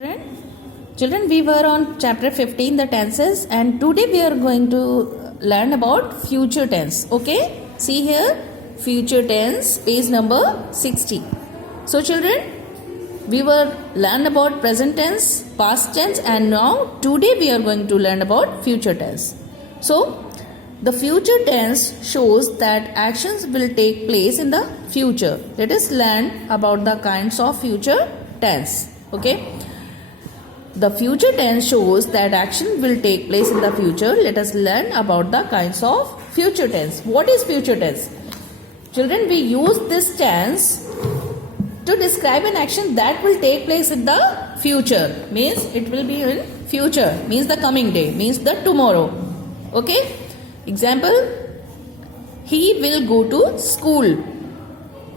Children, we were on chapter 15, the tenses, and today we are going to learn about future tense. Okay, see here, future tense, page number 60. So, children, we were learn about present tense, past tense, and now today we are going to learn about future tense. So, the future tense shows that actions will take place in the future. Let us learn about the kinds of future tense. Okay. The future tense shows that action will take place in the future. Let us learn about the kinds of future tense. What is future tense? Children, we use this tense to describe an action that will take place in the future. Means it will be in future. Means the coming day. Means the tomorrow. Okay? Example, he will go to school.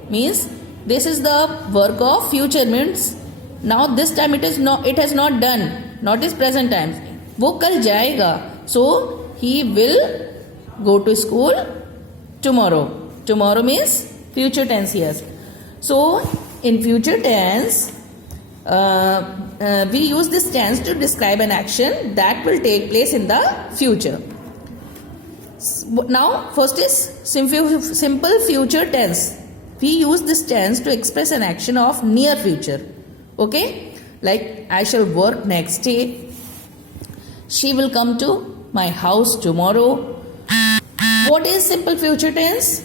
Means this is the work of future. Means now this time it has not done. Not is present time. वो कल जाएगा. So he will go to school tomorrow. Tomorrow means future tense here. So in future tense, we use this tense to describe an action that will take place in the future. Now first is simple future tense. We use this tense to express an action of near future. Okay, like I shall work next day. She will come to my house tomorrow. What is simple future tense?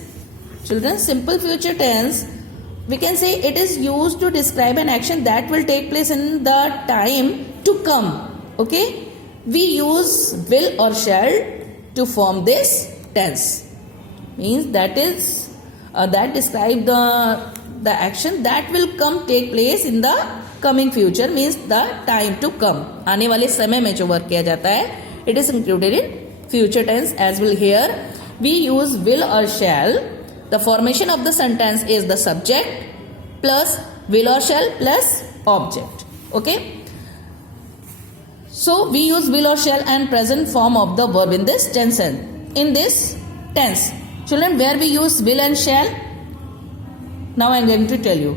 Children, simple future tense, we can say it is used to describe an action that will take place in the time to come. Okay, we use will or shall to form this tense. Means that is that describe the action that will take place in the coming future, means the time to come. आने वाले समय में जो work किया जाता है, it is included in future tense as well. Here we use will or shall. The formation of the sentence is the subject plus will or shall plus object. Okay. So we use will or shall and present form of the verb in this tense. In this tense, children, where we use will and shall, now I am going to tell you.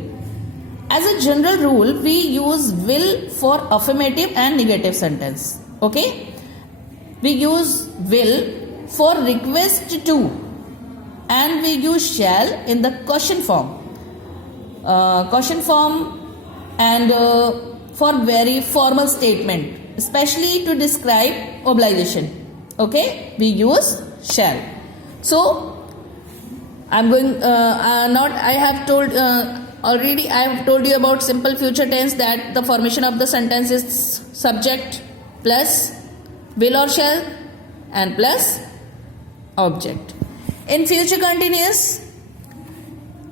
As a general rule, we use will for affirmative and negative sentence. Okay? We use will for request to, and we use shall in the question form. And for very formal statement, especially to describe obligation. Okay? We use shall. So, I'm going, I have told, already I have told you about simple future tense, that the formation of the sentence is subject plus will or shall and plus object. In future continuous,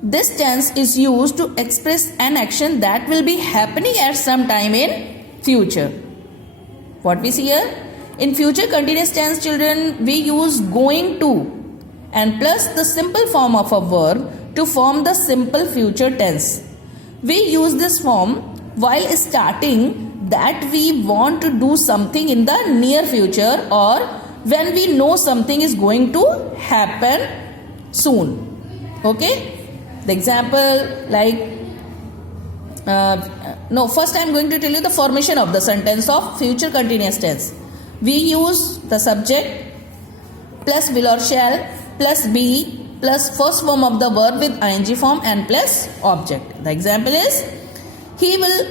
this tense is used to express an action that will be happening at some time in future. What we see here? In future continuous tense, children, we use going to and plus the simple form of a verb to form the simple future tense. We use this form while starting that we want to do something in the near future or when we know something is going to happen soon. Okay? The example like, first I am going to tell you the formation of the sentence of future continuous tense. We use the subject plus will or shall plus be plus first form of the verb with ing form and plus object. The example is he will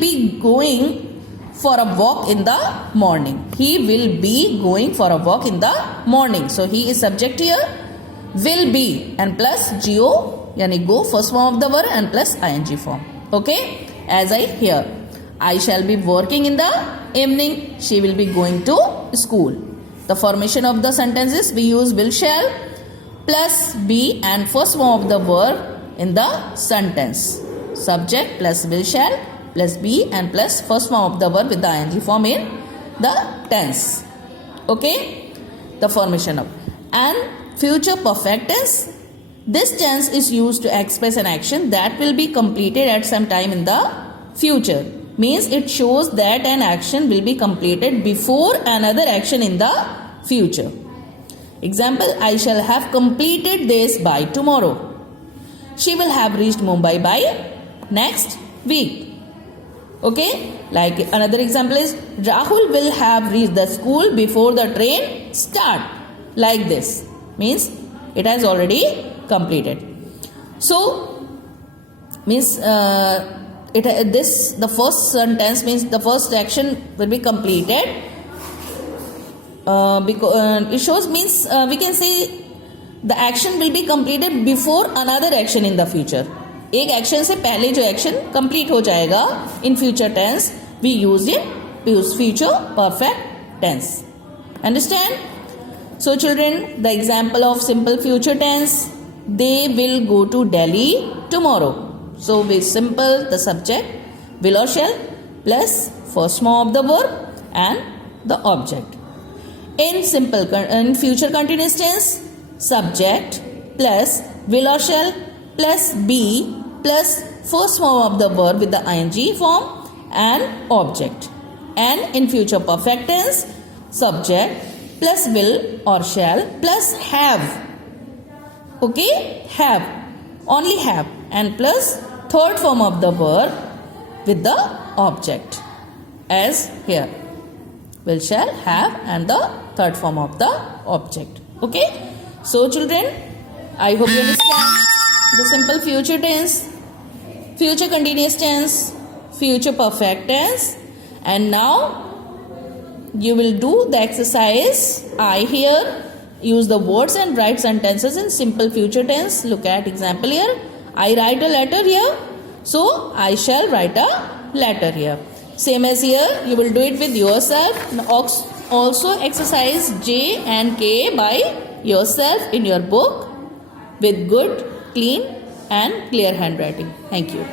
be going for a walk in the morning. He will be going for a walk in the morning. So he is subject here, will be and plus go, yani go, first form of the verb and plus ing form. Okay, as I here, I shall be working in the evening. She will be going to school. The formation of the sentences, we use will shall plus be and first form of the verb in the sentence. Subject plus will shall plus be and plus first form of the verb with the ing form in the tense. Okay? The formation of. And future perfect tense. This tense is used to express an action that will be completed at some time in the future. Means it shows that an action will be completed before another action in the future. Example, I shall have completed this by tomorrow. She will have reached Mumbai by next week. Okay, like another example is Rahul will have reached the school before the train start. Like this means it has already completed. So means the first sentence means the first action will be completed. Because it shows means we can say the action will be completed before another action in the future. एक action से पहले जो action complete हो जाएगा in future tense we use in future perfect tense. Understand? So children, the example of simple future tense, they will go to Delhi tomorrow. So with simple the subject will और shall plus first form of the verb and the object. in future continuous tense, subject plus will or shall plus be plus first form of the verb with the ing form and object. And in future perfect tense, subject plus will or shall plus have. Okay, have, only have, and plus third form of the verb with the object as here. Will, shall, have, and the third form of the object. Okay, so children, I hope you understand the simple future tense, future continuous tense, future perfect tense. And now you will do the exercise. I here use the words and write sentences in simple future tense. Look at example here. I write a letter here, so I shall write a letter here. Same as here, you will do it with yourself. Also exercise J and K by yourself in your book with good, clean and clear handwriting. Thank you.